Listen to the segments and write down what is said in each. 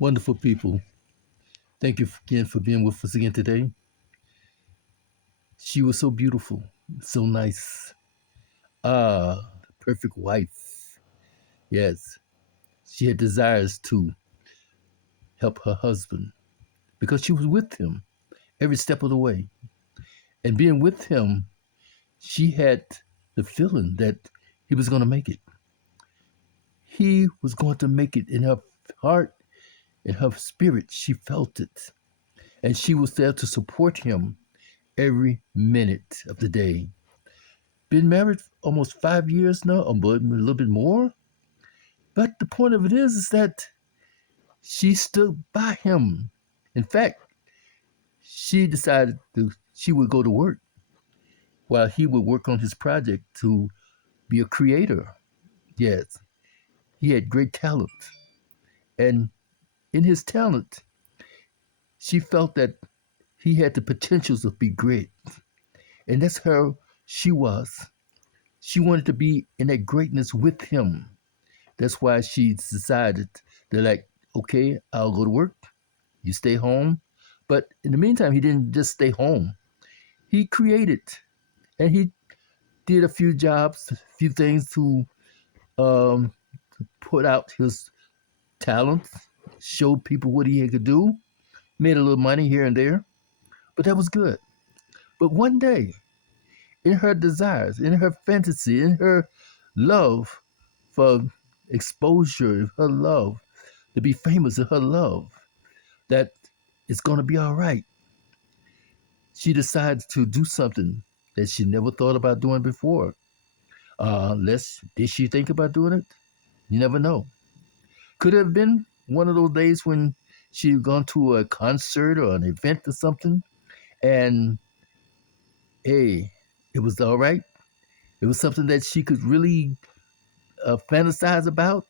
Wonderful people. Thank you again for being with us again today. She was so beautiful, so nice. Perfect wife. Yes, she had desires to help her husband because she was with him every step of the way. And being with him, she had the feeling that he was going to make it. He was going to make it in her heart, in her spirit. She felt it. And she was there to support him every minute of the day. Been married almost 5 years now, or a little bit more. But the point of it is that she stood by him. In fact, she decided she would go to work while he would work on his project to be a creator. Yes, he had great talent. And in his talent, she felt that he had the potential to be great. And that's how she was. She wanted to be in that greatness with him. That's why she decided to like, okay, I'll go to work. You stay home. But in the meantime, he didn't just stay home. He created and he did a few jobs, a few things um, to put out his talents, show people what he could do, made a little money here and there. But that was good. But one day, in her desires, in her fantasy, in her love for exposure, her love to be famous, in her love that it's going to be all right, she decides to do something that she never thought about doing before. Did she think about doing it? You never know. Could it have been one of those days when she had gone to a concert or an event or something, and hey, it was all right. It was something that she could really fantasize about.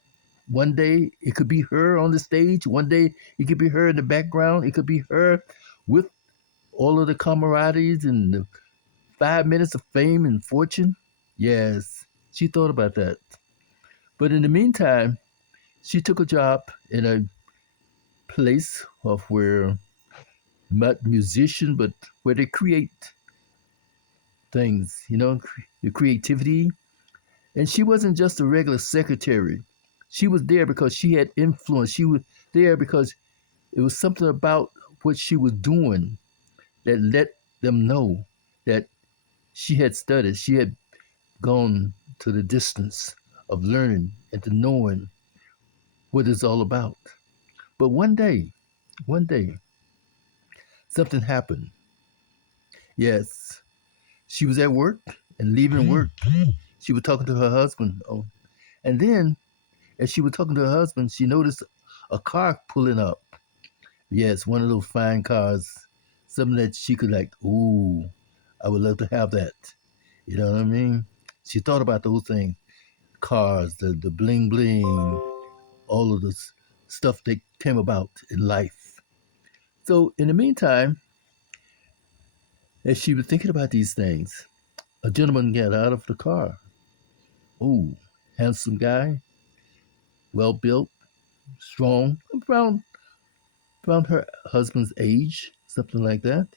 One day it could be her on the stage. One day it could be her in the background. It could be her with all of the camaraderies and the 5 minutes of fame and fortune. Yes, she thought about that. But in the meantime, she took a job in a place of where not musician, but where they create things, the creativity. And she wasn't just a regular secretary. She was there because she had influence. She was there because it was something about what she was doing that let them know that she had studied. She had gone to the distance of learning and to knowing what it's all about. But one day, something happened. Yes, she was at work and leaving work. She was talking to her husband. Oh, and then as she was talking to her husband, she noticed a car pulling up. Yes, one of those fine cars, something that she could like. Ooh, I would love to have that. You know what I mean? She thought about those things, cars, the bling bling, all of this stuff that came about in life. So in the meantime, as she was thinking about these things, a gentleman got out of the car. Ooh, handsome guy, well built, strong, around her husband's age, something like that.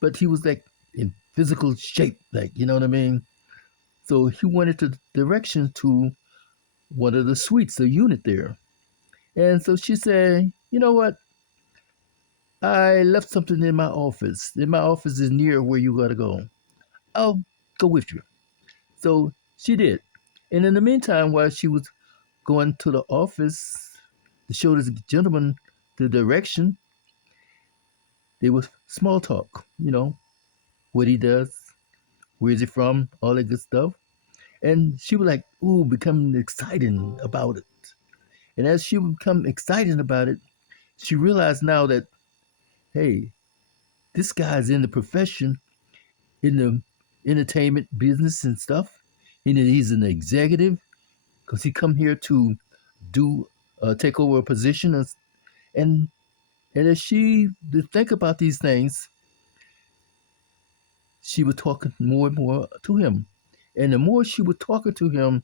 But he was like in physical shape, like, you know what I mean? So he wanted the directions to one of the suites, the unit there. And so she said, you know what? I left something in my office. And my office is near where you gotta go. I'll go with you. So she did. And in the meantime, while she was going to the office to show this gentleman the direction, there was small talk, what he does, where is he from, all that good stuff. And she was like, ooh, becoming excited about it. And as she would become excited about it, she realized now that, hey, this guy's in the profession, in the entertainment business and stuff. He's an executive because he come here to do take over a position and and as she to think about these things, she was talking more and more to him. And the more she was talking to him,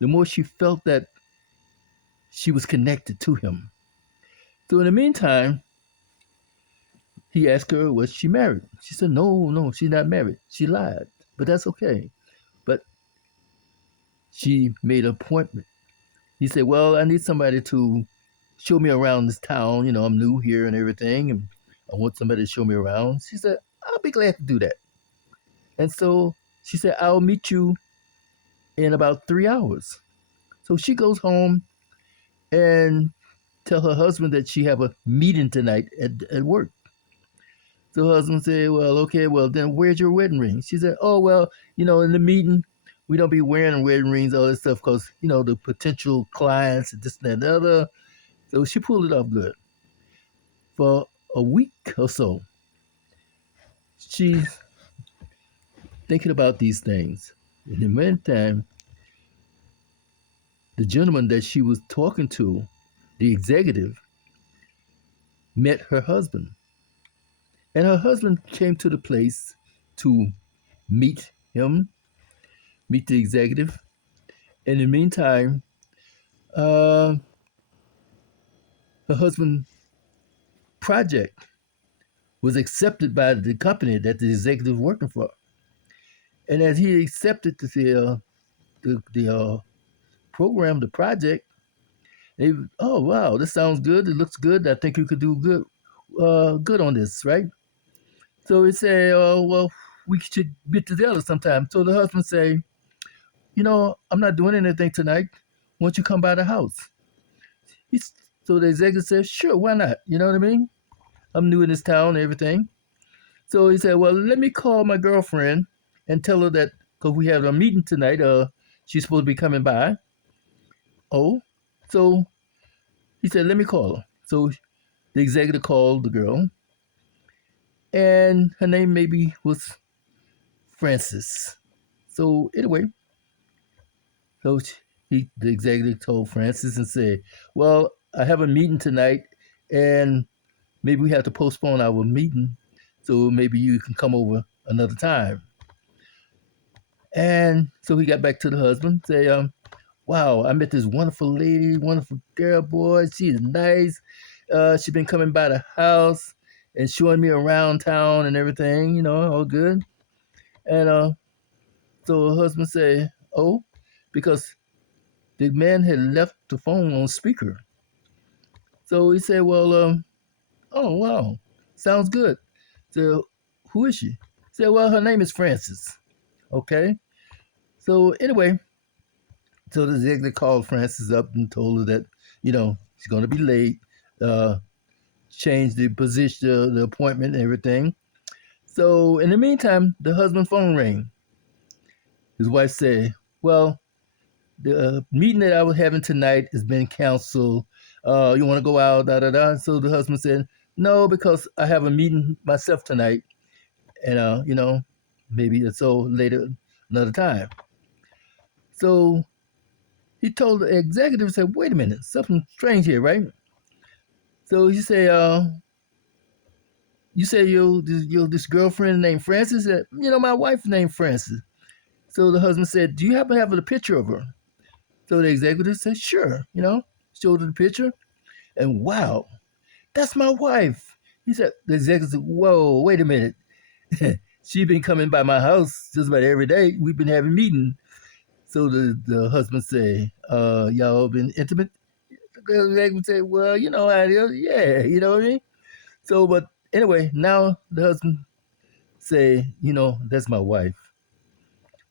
the more she felt that she was connected to him. So in the meantime, he asked her, was she married? She said, no, no, she's not married. She lied, but that's okay. But she made an appointment. He said, well, I need somebody to show me around this town. You know, I'm new here and everything, and I want somebody to show me around. She said, I'll be glad to do that. And so she said, I'll meet you in about 3 hours. So she goes home and tell her husband that she have a meeting tonight at work. So her husband said, well, okay, well, then where's your wedding ring? She said, oh, well, in the meeting, we don't be wearing wedding rings, all this stuff, because, the potential clients and this and that and the other. So she pulled it off good. For a week or so, she's thinking about these things. In the meantime, the gentleman that she was talking to, the executive, met her husband. And her husband came to the place to meet him, meet the executive. In the meantime, uh, her husband's project was accepted by the company that the executive was working for. And as he accepted the program, the project, they, oh wow, this sounds good. It looks good. I think you could do good on this, right? So he said, oh well, we should get together sometime. So the husband say, I'm not doing anything tonight. Won't you come by the house? He's, so the executive said, sure, why not? You know what I mean? I'm new in this town and everything. So he said, well, let me call my girlfriend and tell her that because we have a meeting tonight, she's supposed to be coming by. Oh, so he said, let me call her. So the executive called the girl, and her name maybe was Frances. So anyway, so the executive told Frances and said, well, I have a meeting tonight, and maybe we have to postpone our meeting, so maybe you can come over another time. And so he got back to the husband, say, wow, I met this wonderful lady, wonderful girl, boy. She is nice. She's been coming by the house and showing me around town and everything, all good. And so her husband said, oh, because the man had left the phone on speaker. So he said, well, oh, wow, sounds good. So who is she? He said, well, her name is Frances. Okay. So anyway, so the executive called Frances up and told her that, she's going to be late, changed the position, the appointment and everything. So in the meantime, the husband's phone rang. His wife said, well, the meeting that I was having tonight has been canceled. You want to go out, da da da. So the husband said, no, because I have a meeting myself tonight, and maybe so later another time. So he told the executive, said, wait a minute, something strange here, right? So he said, you say this girlfriend named Frances? Said, my wife named Frances. So the husband said, do you happen to have a picture of her? So the executive said, sure, showed her the picture. And wow, that's my wife. He said, the executive said, whoa, wait a minute. She been coming by my house just about every day. We've been having meetings. So the husband said, y'all been intimate? The executive said, well, you know how it is. Yeah, you know what I mean? So, but anyway, now the husband say, that's my wife.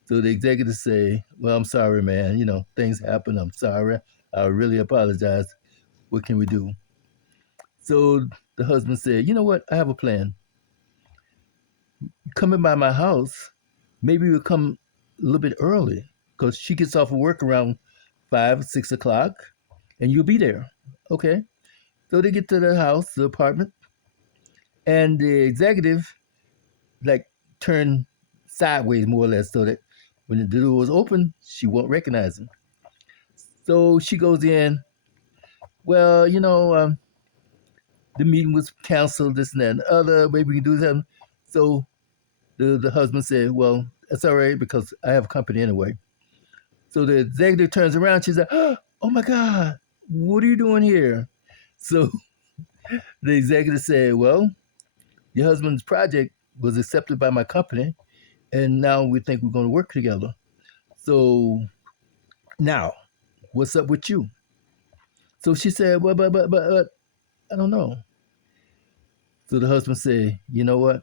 So the executive say, well, I'm sorry, man. Things happen. I'm sorry. I really apologize. What can we do? So the husband said, you know what? I have a plan. Coming by my house, maybe we'll come a little bit early because she gets off of work around 5, 6 o'clock, and you'll be there. Okay. So they get to the house, the apartment, and the executive like turned sideways more or less so that when the door was open, she won't recognize him. So she goes in. Well, the meeting was canceled, this and that and the other. Maybe we can do something. So the husband said, well, that's all right because I have company anyway. So the executive turns around. She's like, oh my God, what are you doing here? So The executive said, well, your husband's project was accepted by my company, and now we think we're going to work together. So now, what's up with you? So she said, well, but I don't know. So the husband said, you know what?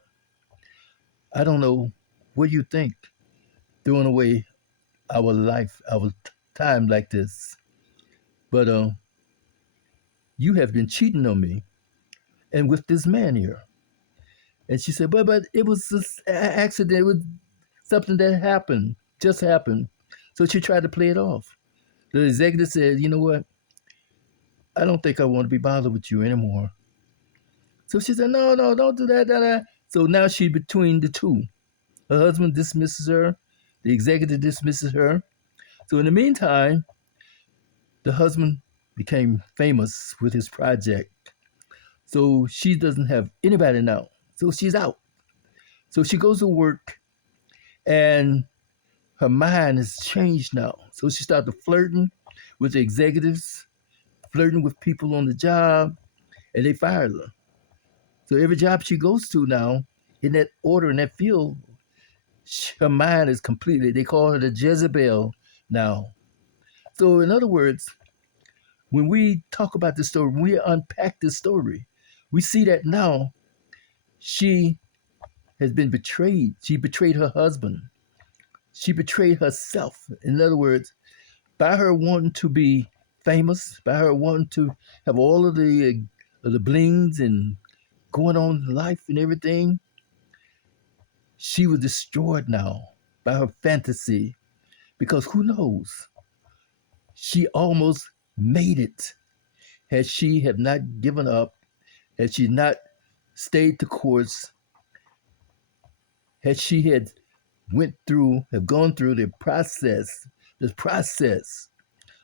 I don't know what you think throwing away our life, our time like this. But you have been cheating on me and with this man here. And she said, but it was an accident. It was something that happened, just happened. So she tried to play it off. The executive said, you know what? I don't think I want to be bothered with you anymore. So she said, no, don't do that. So now she's between the two. Her husband dismisses her. The executive dismisses her. So in the meantime, the husband became famous with his project. So she doesn't have anybody now. So she's out. So she goes to work and her mind has changed now. So she started flirting with the executives, flirting with people on the job, and they fired her. So every job she goes to now, in that order, in that field, her mind is completely, they call her the Jezebel now. So in other words, when we talk about this story, when we unpack this story, we see that now she has been betrayed. She betrayed her husband. She betrayed herself. In other words, by her wanting to be famous, by her wanting to have all of the blings and going on in life and everything, she was destroyed now by her fantasy. Because who knows? She almost made it. Had she have not given up, had she not stayed the course, had she had have gone through the process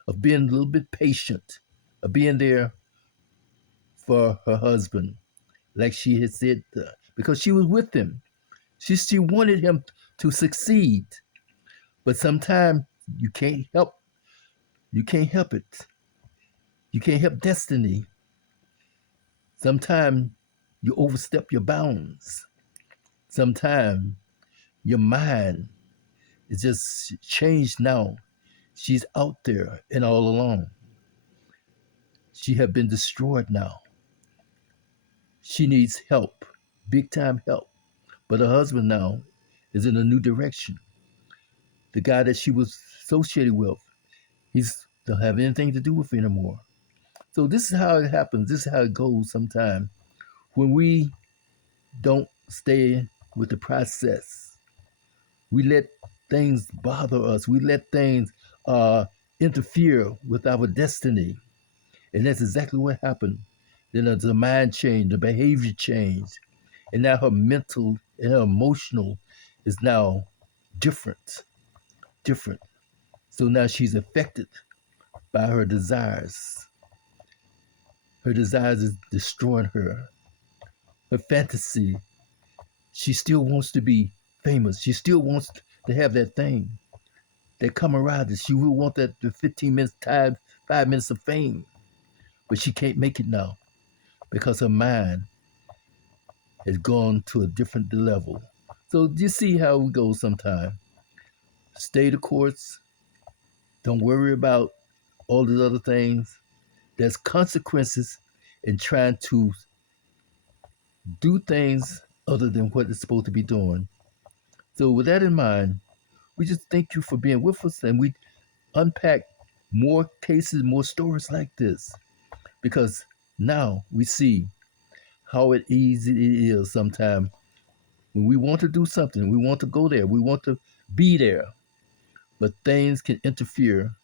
of being a little bit patient, of being there for her husband, like she had said, because she was with him. She wanted him to succeed, but sometimes you can't help. You can't help it. You can't help destiny. Sometimes you overstep your bounds. Sometimes your mind is just changed now. She's out there and all alone. She have been destroyed now. She needs help, big time help. But her husband now is in a new direction. The guy that she was associated with, he's don't have anything to do with her anymore. So this is how it happens. This is how it goes sometimes when we don't stay with the process. We let things bother us. We let things interfere with our destiny. And that's exactly what happened. Then there's a mind change, the behavior change. And now her mental and her emotional is now different. Different. So now she's affected by her desires. Her desires is destroying her. Her fantasy. She still wants to be famous. She still wants to have that thing, that camaraderie. She will want that the 15 minutes time, 5 minutes of fame. But she can't make it now because her mind has gone to a different level. So you see how it goes sometimes. Stay the course. Don't worry about all these other things. There's consequences in trying to do things other than what it's supposed to be doing. So with that in mind, we just thank you for being with us, and we unpack more cases, more stories like this, because now we see how easy it is sometimes when we want to do something, we want to go there, we want to be there, but things can interfere,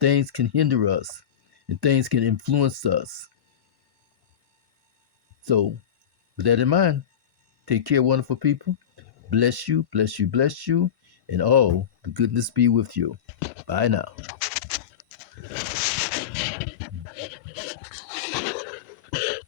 things can hinder us, and things can influence us. So with that in mind, take care, wonderful people. Bless you, bless you, bless you, and all the goodness be with you. Bye now.